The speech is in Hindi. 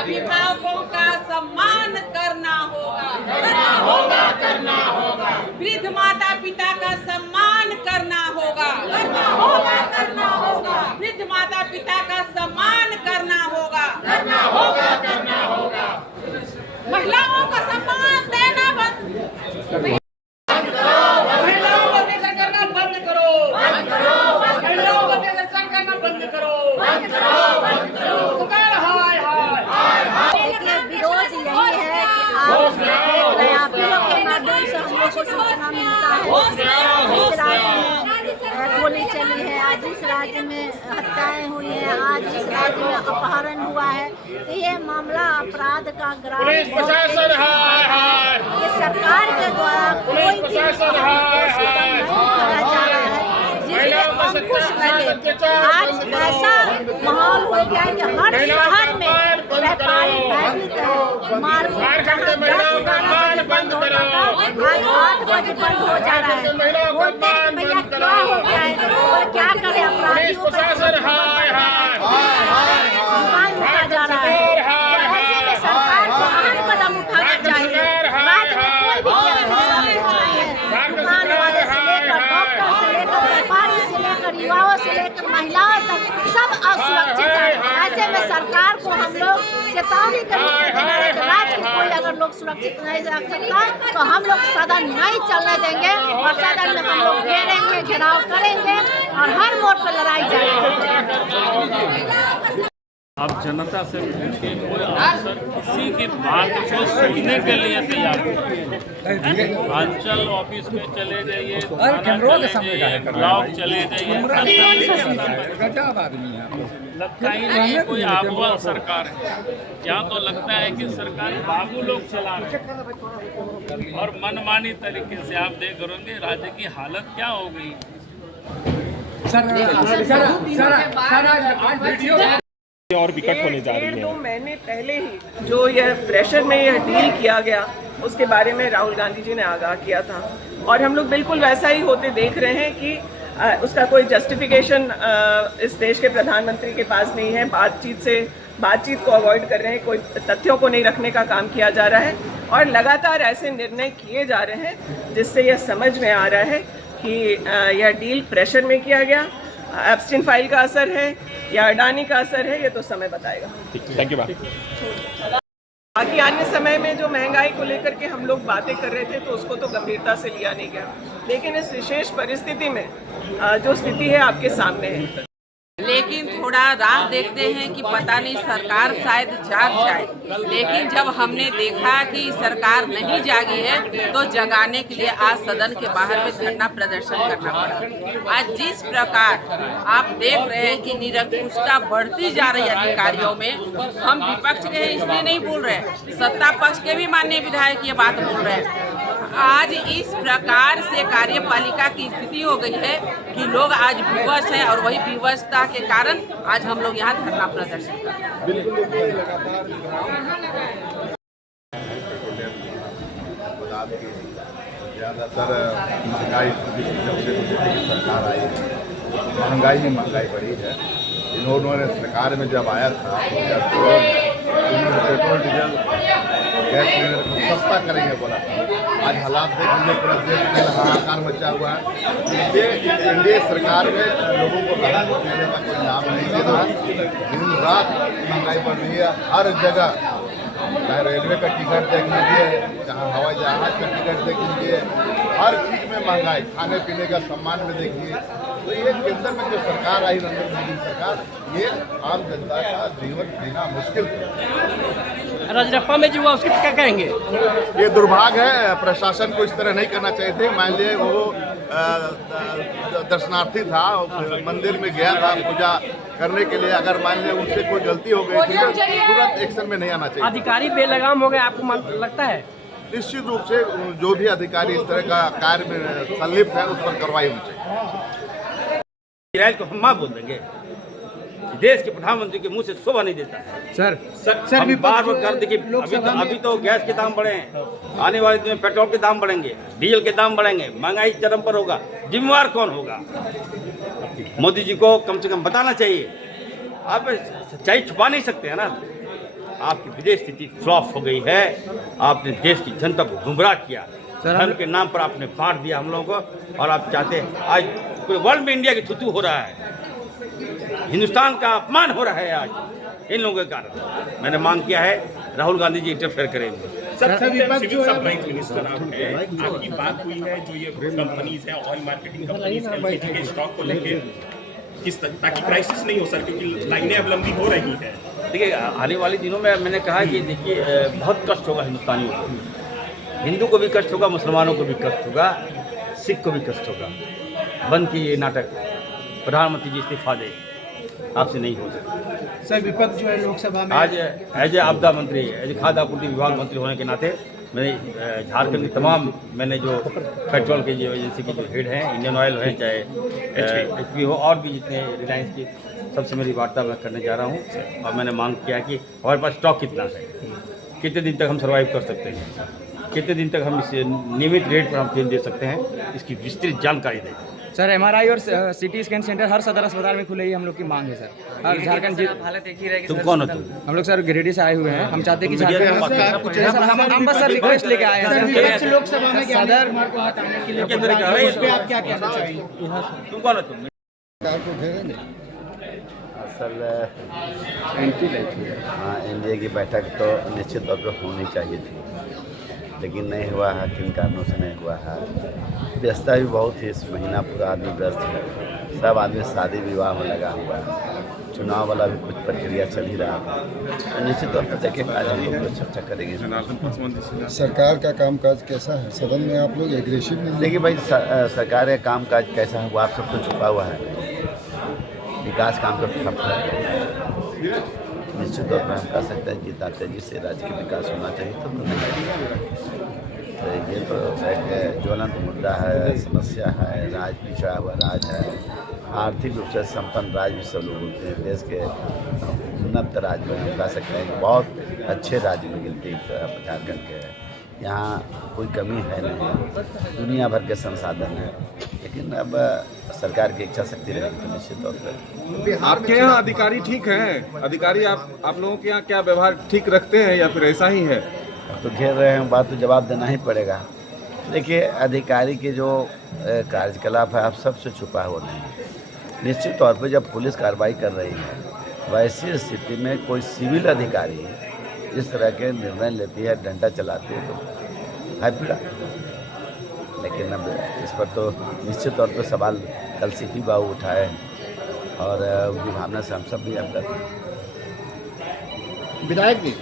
अभिभावकों का सम्मान करना होगा, करना होगा। वृद्ध माता पिता का सम्मान करना होगा, वृद्ध माता पिता का सम्मान करना होगा, महिलाओं का सम्मान देना बंद, महिलाओं को अत्याचार करना बंद करो, महिलाओं को अत्याचार करना बंद करो, सरकार हाय हाय। देखिए विरोध यही है कि आज देख रहे हैं आप लोग के माध्यम से हम लोग को सूचना मिलता है इस राज्य में गोली चली है, आज इस राज्य में हत्याएं हुई हैं, आज इस राज्य में अपहरण हुआ है। तो ये मामला अपराध का ग्राम ये सरकार के द्वारा कोई भी नहीं करा जा रहा है जिसमें अंकुश लगे। आज ऐसा माहौल हो गया है कि हर शहर में व्यापारी भयभीत है, मार्केट जहाँ 10-11 बजे बंद होता था आज 8 बजे बंद हो जा रहा है। बोलते हैं कि भैया क्या हो गया है और क्या करें, अपराधियों पर दुकान लूटा जा रहा है। ऐसे में सरकार को अहम कदम उठाना चाहिए। राज्य में कोई भी सुरक्षित नहीं है, दुकान वाले से लेकर डॉक्टर से लेकर व्यापारी से लेकर युवाओं से लेकर महिलाओं तक सब असुरक्षित है। ऐसे में सरकार को हम लोग चेतावनी करेंगे कि राज्य में कोई अगर लोग सुरक्षित नहीं रख सकता तो हम लोग सदन नहीं चलने देंगे और सदन में हम लोग घेरेंगे, घेराव करेंगे और हर मोड़ पर लड़ाई जाएगी। अब जनता से पूछिए, कोई अफसर किसी की बात को सुनने के लिए तैयार नहीं। अंचल ऑफिस में चले जाइए, ब्लॉक चले जाइए, लगता ही नहीं है कोई आबुआ सरकार है। यहाँ तो लगता है कि सरकार बाबू लोग चला रहे हैं और मनमानी तरीके से आप देख रहे राज्य की हालत क्या हो गई। और विकट होने जा रही है। 1.5-2 महीने पहले ही जो यह प्रेशर में यह डील किया गया उसके बारे में राहुल गांधी जी ने आगाह किया था और हम लोग बिल्कुल वैसा ही होते देख रहे हैं कि उसका कोई जस्टिफिकेशन इस देश के प्रधानमंत्री के पास नहीं है। बातचीत को अवॉइड कर रहे हैं, कोई तथ्यों को नहीं रखने का काम किया जा रहा है और लगातार ऐसे निर्णय किए जा रहे हैं जिससे यह समझ में आ रहा है कि यह डील प्रेशर में किया गया। एब्स्टिन फाइल का असर है या अडानी का असर है, ये तो समय बताएगा। Thank you. बाकी अन्य समय में जो महंगाई को लेकर के हम लोग बातें कर रहे थे तो उसको तो गंभीरता से लिया नहीं गया, लेकिन इस विशेष परिस्थिति में जो स्थिति है आपके सामने है। लेकिन थोड़ा राह देखते हैं कि पता नहीं सरकार शायद जाग जाए, लेकिन जब हमने देखा कि सरकार नहीं जागी है तो जगाने के लिए आज सदन के बाहर में धरना प्रदर्शन करना पड़ा। आज जिस प्रकार आप देख रहे हैं कि निरंकुशता बढ़ती जा रही है अधिकारियों में, हम विपक्ष के हैं इसलिए नहीं बोल रहे, सत्ता पक्ष के भी माननीय विधायक ये बात बोल रहे हैं। आज इस प्रकार से कार्यपालिका की स्थिति हो गई है कि लोग आज विवश हैं और वही विवशता के कारण आज हम लोग यहाँ धरना प्रदर्शन कर रहे हैं। ज़्यादातर महंगाई जब से सरकार आई है, महंगाई बढ़ी है। इन्होंने सरकार में जब आया था तो पेट्रोल डीजल गैस सिलेंडर को सस्ता करेंगे बोला था। आज हालात देख लीजिए, पूरा देश में हाहाकार मचा हुआ है। एनडीए सरकार में लोगों को राहत देने का कोई नाम नहीं दे रहा। दिन रात महंगाई बढ़ रही है हर जगह, चाहे रेलवे का टिकट देख लीजिए, चाहे हवाई जहाज का टिकट देख लीजिए, हर चीज़ में महंगाई, खाने पीने का सामान में देखिए। तो ये केंद्र में जो सरकार आई, नरेंद्र मोदी सरकार, ये आम जनता का जीवन जीना मुश्किल है। राजरप्पा में जो हुआ उसके क्या कहेंगे? ये दुर्भाग्य है, प्रशासन को इस तरह नहीं करना चाहिए थे। मान लीजिए वो दर्शनार्थी था, मंदिर में गया था पूजा करने के लिए, अगर मान लीजिए उनसे कोई गलती हो गई तो तुरंत एक्शन में नहीं आना चाहिए। अधिकारी बेलगाम हो गए, आपको लगता है? निश्चित रूप से जो भी अधिकारी इस तरह का कार्य में संलिप्त है उस पर कार्रवाई होनी चाहिए। इजराइल को हम मां बोल देंगे, देश के प्रधानमंत्री के मुंह से शोभा नहीं देता है। सर भी बार बार कर देखिए, अभी तो गैस के दाम बढ़े हैं, आने वाले दिन में पेट्रोल के दाम बढ़ेंगे, डीजल के दाम बढ़ेंगे, महंगाई चरम पर होगा। जिम्मेवार कौन होगा? मोदी जी को कम से कम बताना चाहिए। आप सच्चाई छुपा नहीं सकते हैं ना। आपकी विदेश नीति फ्लॉप हो गई है। आपने देश की जनता को गुमराह किया, धर्म के नाम पर आपने बांट दिया हम लोगों को, और आप चाहते हैं आज पूरे वर्ल्ड में इंडिया की थुतू हो रहा है, हिंदुस्तान का अपमान हो रहा है आज इन लोगों के कारण। मैंने मांग किया है राहुल गांधी जी इंटरफेयर करेंगे। सिविल सप्लाईज मिनिस्टर आप हैं, आपकी बात हुई है जो ये कंपनीज है, ऑयल मार्केटिंग कंपनीज, एलपीजी के स्टॉक को लेके किस ताकि क्राइसिस नहीं हो सर, क्योंकि लाइनें अब लंबी हो रही हैं। देखिए आने वाले दिनों में मैंने कहा कि देखिए बहुत कष्ट होगा हिंदुस्तानियों को, हिंदू को भी कष्ट होगा, मुसलमानों को भी कष्ट होगा, सिख को भी कष्ट होगा। बंद की ये नाटक, प्रधानमंत्री जी इस्तीफा दे, आपसे नहीं हो सकता। सर विपक्ष जो है लोकसभा में आज एज ए आपदा मंत्री, एज ए खाद्य आपूर्ति विभाग मंत्री होने के नाते मैंने झारखंड के तमाम, मैंने जो पेट्रोल के जो एजेंसी के जो हेड हैं, इंडियन ऑयल है चाहे HP हो, और भी जितने रिलायंस की, सबसे मेरी वार्ता मैं करने जा रहा हूँ। और मैंने मांग किया कि हमारे पास स्टॉक कितना है, कितने दिन तक हम सर्वाइव कर सकते हैं, कितने दिन तक हम इस नियमित रेट पर हम तेल दे सकते हैं, इसकी विस्तृत जानकारी दें। सर MRI और CT स्कैन सेंटर हर सदर अस्पताल में खुले ही हम लोग की मांग है सर। और झारखंड हालत एक ही रहेगी। तुम कौन हो तुम? हम लोग सर गिरिडीह से आए हुए हैं, हम चाहते हैं कि झारखंड हम बस सर रिक्वेस्ट लेके आए हैं सर लोकसभा में सदर को हटाने के लिए, उस पे आप क्या कहना चाहिए? तुम कौन हो तुम? असल हाँ, एनडीए की बैठक तो निश्चित तौर पर होनी चाहिए थी, लेकिन नहीं हुआ है। किन कारणों से नहीं हुआ है? व्यस्तता भी बहुत ही, इस महीना पूरा आदमी व्यस्त है, सब आदमी शादी विवाह में लगा हुआ है, चुनाव वाला भी कुछ प्रक्रिया चल ही रहा था। तो निश्चित तौर पर देखेंगे, आज हम लोग चर्चा करेंगे। सरकार का कामकाज कैसा है? सदन में आप लोग एग्रेसिव नहीं? देखिए भाई, सरकार का कामकाज कैसा है वो आप सबको छुपा हुआ है। विकास काम तो ठप है, निश्चित तौर पर हम कह सकते हैं जितना तेजी से राज्य का विकास होना चाहिए तो ये तो एक ज्वलंत मुद्दा है, समस्या है। राज्य पिछड़ा हुआ राज्य है, आर्थिक रूप से संपन्न राज्य भी सब लोग बोलते हैं, देश के उन्नत राज्य में हम कह सकते हैं कि बहुत अच्छे राज्य में गिनती झारखंड के है। यहाँ कोई कमी है नहीं, दुनिया भर के संसाधन हैं, लेकिन अब सरकार की इच्छा शक्ति रहेगी तो निश्चित तौर पर। आपके यहाँ अधिकारी ठीक हैं? अधिकारी आप लोगों के यहाँ क्या व्यवहार ठीक रखते हैं या फिर ऐसा ही है? तो घेर रहे हैं, बात तो जवाब देना ही पड़ेगा। देखिए, अधिकारी के जो कार्यकलाप है आप सबसे छुपा हुआ नहीं है। निश्चित तौर पर जब पुलिस कार्रवाई कर रही है, वैसी स्थिति में कोई सिविल अधिकारी इस तरह के निर्णय लेती है, डंडा चलाती है, तो है पीड़ा। लेकिन अब इस पर तो निश्चित तौर पर सवाल कल CP बाबू उठाए, और उनकी भावना से हम सब भी अवगत हैं। विधायक जी